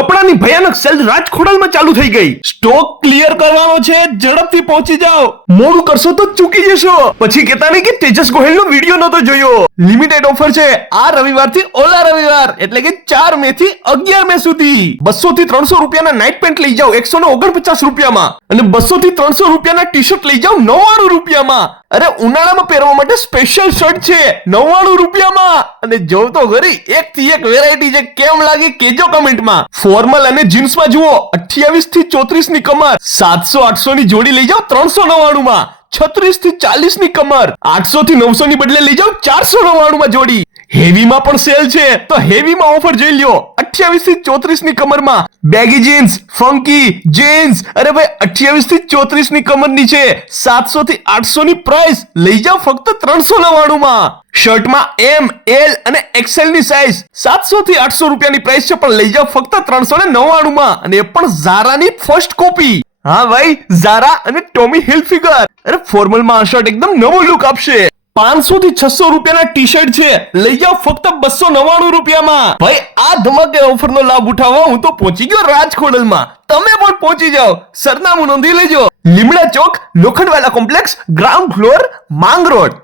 કપડાની ભયાનક સેલ રાજખોડલમાં ચાલુ થઈ ગઈ. સ્ટોક ક્લિયર કરવાનો છે, ઝડપથી પહોંચી જાઓ. મોડું કરશો તો ચૂકી જશો. પછી કહેતા નહીં કે તેજસ ગોહિલનો વિડિયો નતો જોયો. લિમિટેડ ઓફર છે આ રવિવારથી ઓલા રવિવાર, એટલે કે 4 મે થી 11 મે સુધી. 200 થી 300 રૂપિયાના નાઇટ પેન્ટ લઈ જાઓ 149 રૂપિયામાં, અને 200 થી 300 રૂપિયાના ટી શર્ટ લઈ જાઓ 99 રૂપિયામાં. અરે ઉનાળામાં પહેરવા માટે સ્પેશિયલ શર્ટ છે 99 રૂપિયામાં. અને જો તો ખરી એક થી એક વેરાયટી છે, કેમ લાગી કેજો કમેન્ટમાં. ફોર્મલ અને જીન્સમાં જુઓ 28 થી 34 ની કમર, 700-800 ની જોડી લઈ જાઓ 399 માં. 36 થી 40 ની કમર, 800 થી 900 ની બદલે લઈ જાઓ 499 માં જોડી. હેવીમાં પણ સેલ છે તો હેવીમાં ઓફર જોઈ લ્યો. 28 થી 34 ની કમરમાં બેગી જીન્સ, ફંકી જીન્સ, અરે ભાઈ 28 થી 34 ની કમરની છે, 700 થી 800 ની પ્રાઇસ, લઈ જાઓ ફક્ત 399 માં. શર્ટમાં એમ, એલ અને એક્સેલ ની સાઈઝ 700 થી 800 રૂપિયાની પ્રાઇસ છે, પણ લઈ જાઓ ફક્ત 399 માં, અને એ પણ ઝારાની ફર્સ્ટ કોપી. હા ભાઈ, ઝારા અને ટોમી હિલફિગર. અરે ફોર્મલમાં આ શર્ટ એકદમ નવો લુક આપશે. 500 થી 600 રૂપિયાના ટી શર્ટ છે, લઈ જાઓ ફક્ત 299 રૂપિયામાં. ભાઈ આ ધમાકે ઓફરનો લાભ ઉઠાવવા હું તો પહોંચી ગયો રાજખોડલમાં. તમે પણ પહોંચી જાઓ. સરનામું નોંધી લેજો. લીમડા ચોક, લોખંડવાલા કોમ્પ્લેક્સ, ગ્રાઉન્ડ ફ્લોર, માંગ રોડ.